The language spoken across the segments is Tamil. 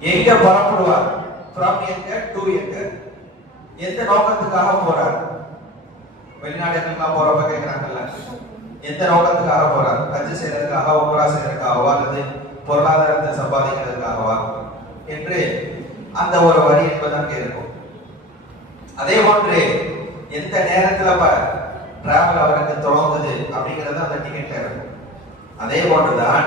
எங்க புறப்படுவார்? ஃப்ரம் எங்க டு எங்க? எந்த நோக்கத்துக்காக போறார்? வெளிநாடுகளுக்கு போறப்ப கேட்கிறாங்கல்ல, எந்த நோக்கத்துக்காக போறார்? ஹஜ் செய்யறதுக்காக, உம்ரா செய்யறதுக்காகவா, அல்லது பொருளாதாரத்தை சம்பாதிக்கிறதுக்காகவா என்று அந்த ஒரு வரி என்பது அங்கே இருக்கும். அதே போன்று எந்த நேரத்துல டிராவல் அவருக்கு தொடங்குது அப்படிங்கிறது அந்த டிக்கெட்ல இருக்கும். அதே போன்றுதான்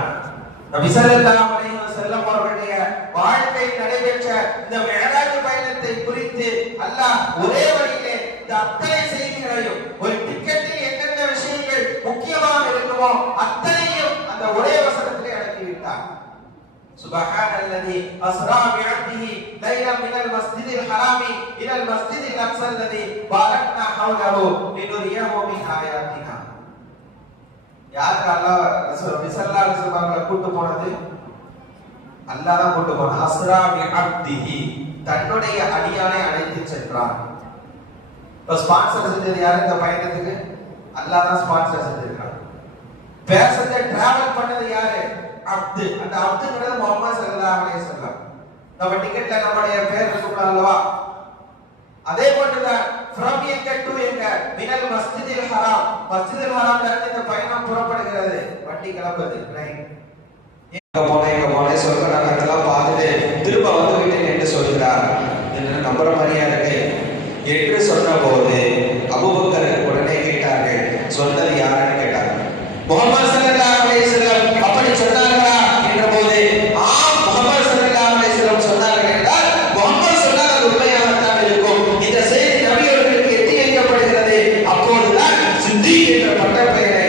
நபி ஸல்லல்லாஹு அலைஹி வஸல்லம் அவர்களுடைய வாழ்க்கை நடைபெற்ற இந்த மிஅராஜ் பயணத்தை குறித்து அல்லாஹ் ஒரே வழியிலே இந்த அத்தனை செய்திகளையும், ஒரு டிக்கெட்டில் என்னென்ன விஷயங்கள் முக்கியமாக இருக்குமோ அத்தனையும் அந்த ஒரே வசனத்திலே அடக்கிவிட்டார். சுப்ஹானல்லதி அஸ்ரா பிஅப்திஹி லைலன் மினல் மஸ்ஜிதில் ஹராமி இலல் மஸ்ஜிதில் அக்ஸா அல்லதி பாரக்னா ஹவ்லஹு லினுரியஹு மின் ஆயாத்தினா. யாருக்கு அல்லாஹ் ரசூல் ஸல்லல்லாஹு அலைஹி வஸல்லம் கூட்டி போனது? அல்லாஹ் தான் கூட்டி போனான். அஸ்ரா பிஅப்திஹி, தன்னுடைய அடியானை அழைத்து சென்றான். இப்ப ஸ்பான்சர் செஞ்சது யாரு இந்த பயணத்துக்கு? அல்லாஹ் தான் ஸ்பான்சர் செஞ்சிருக்கான். பேசஞ்சர் டிராவல் பண்ணது யாரு? அப்து. அந்த அப்துங்கிறது முஹம்மது ஸல்லல்லாஹு அலைஹி வஸல்லம். நம்ம டிக்கெட்ல நம்மளுடைய பேர் இருக்கும் அல்லவா? அதே போன்றுதான் ஃப்ரம் எங்க டு எங்க, மினல் மஸ்ஜிதில் ஹராம், மஸ்ஜிதுல் ஹராம்ல இருந்து இந்த பயணம் புறப்படுகிறது. வண்டி கிளம்புது. எங்க போனே சொல்ற நாட்டெல்லாம் பார்த்துட்டு திரும்ப வந்து விட்டேன் என்று சொல்கிறார். என்ன நம்புற மாதிரியா இருக்கு என்று சொன்ன போது அபூபக்கர் உடனே கேட்டார்கள், சொன்னது யாருன்னு கேட்டாங்க. முஹம்மது ஸல்லல்லாஹு அலைஹி வஸல்லம் அப்படி சொன்னார்களா என்ற போது ஆம், முஹம்மது ஸல்லல்லாஹு அலைஹி வஸல்லம் சொன்னார்கள் என்றால் முஹம்மது சொன்னது உண்மையாகத்தான் இருக்கும். இந்த செய்தி நபி அவர்களுக்கு எட்டி வைக்கப்படுகிறது. அப்போதுதான் சித்திக் என்ற பட்ட பெயரை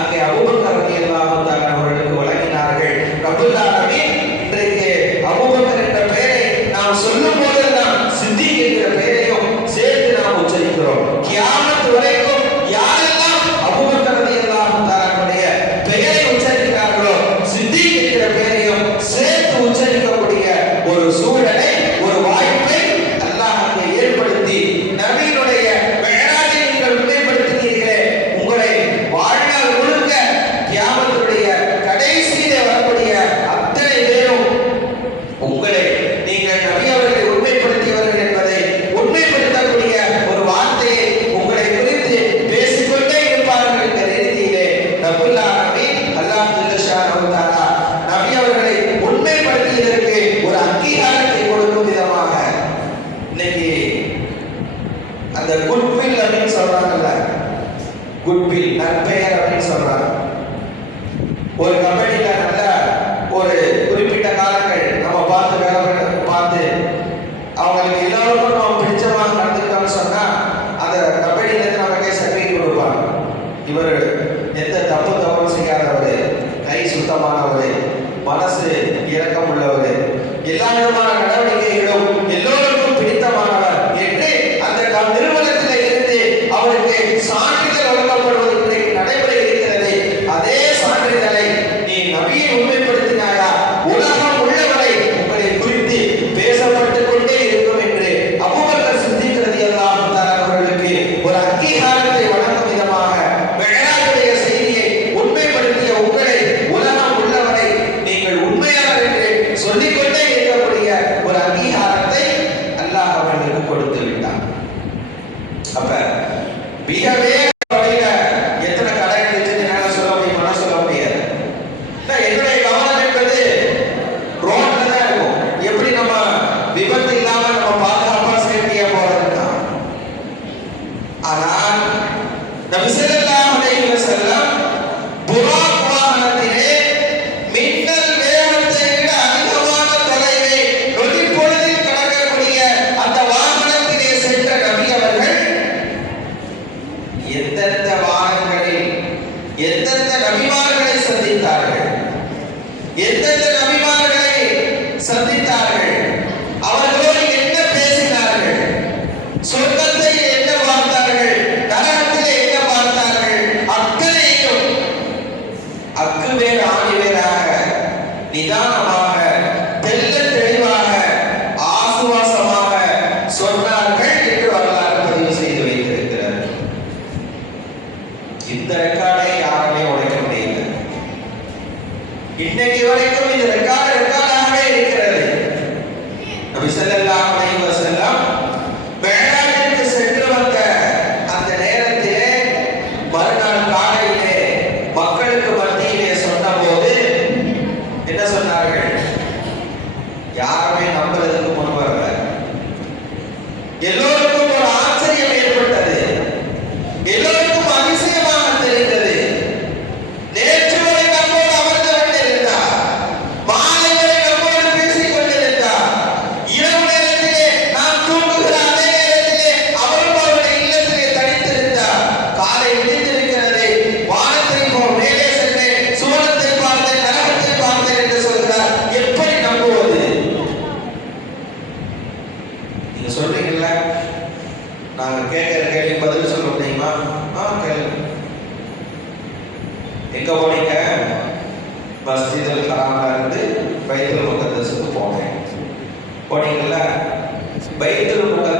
அங்கே அபூபக்கர் ரலியல்லாஹு தஆலா அவர்களுக்கு வழங்கினார்கள். ரப்பல் ஆலமீன் இன்றைக்கு அபூபக்கர் என்ற பெயரை நாம் சொல்லும் போதெல்லாம் சித்திக் என்ற பெயரையும் சேர்த்து நாம் உச்சரிக்கிறோம். கியாமத் வரைக்கும் யாரெல்லாம் அபூபக்கர் ரலியல்லாஹு தஆலாவுடைய பெயரை உச்சரிக்கிறார்களோ சித்திக் என்ற பெயரையும் சேர்த்து உச்சரிக்கக்கூடிய ஒரு சூழலை, ஒரு வாய்ப்பை அல்லாஹ் அங்கே ஏற்படுத்தி நபியினுடைய மிஅராஜை நீங்கள் உண்மைப்படுத்தினீர்களே, உங்களை வாழ்நாள் முழுக்க கியாமத்துடைய கடைசியிலே வரக்கூடிய அத்தனை பேரும் உங்களை, நீங்கள் நபி அவர்களை உண்மைப்படுத்தியவர்கள் என்பதை உண்மைப்படுத்தக்கூடிய ஒரு வார்த்தையை உங்களை குறித்து பேசிக்கொண்டே இருப்பார்கள் என்ற ரீதியிலே ரப்பல் ஆலமீன் அல்லாஹ் ஜல்ல ஷானஹு தஆலா நபி அவர்களை உண்மைப்படுத்தியதற்கு ஒரு அங்கீகாரத்தை கொடுக்கும் விதமாக இன்னைக்கு அந்த குட்வில் அப்படின்னு சொல்றாங்கல்ல, குட்வில் நற்பெயர் அப்படின்னு சொல்றாங்க. ஒரு கம்பெனில நல்ல ஒரு குறிப்பிட்ட காலங்கள் நம்ம பார்த்து வேலை பார்த்து அவங்களுக்கு எல்லாருக்கும் நம்ம பிடிச்சமாக நடந்துக்கிட்டோம்னு சொன்னா அந்த கம்பெனில இருந்து நமக்கே சர்டிஃபிகேட் கொடுப்பாங்க. இவர் எந்த தப்பும் செய்யாதவர், கை சுத்தமானவர், மனசு இரக்கம் உள்ளவர், எல்லா விதமான நடவடிக்கைகளும் எல்லோருக்கும் பிடித்தமானவர் என்று அந்த நிறுவனத்தில் இருந்து அவருக்கு சான்றிதழ் வழங்கப்படுவது இன்றைக்கு நடைமுறை இருக்கிறது. அதே சான்றிதழை நீ நபியை உண்மைப்படுத்தினாயா, உலகம் உள்ளவரை உங்களை குறித்து பேசப்பட்டுக் கொண்டே இருக்கும் என்று அபூபக்கர் சித்திக் ரலியல்லாஹு தஆலா அவர்களுக்கு ஒரு அங்கீகாரத்தை வழங்கும் விதமாக மிஅராஜுடைய செய்தியை உண்மைப்படுத்திய உங்களை உலகம் உள்ளவரை நீங்கள் உண்மையாளர் என்று சொல்லிக்கொண்டே இருக்கக்கூடிய போனீங்கல்ல, பைத்துல்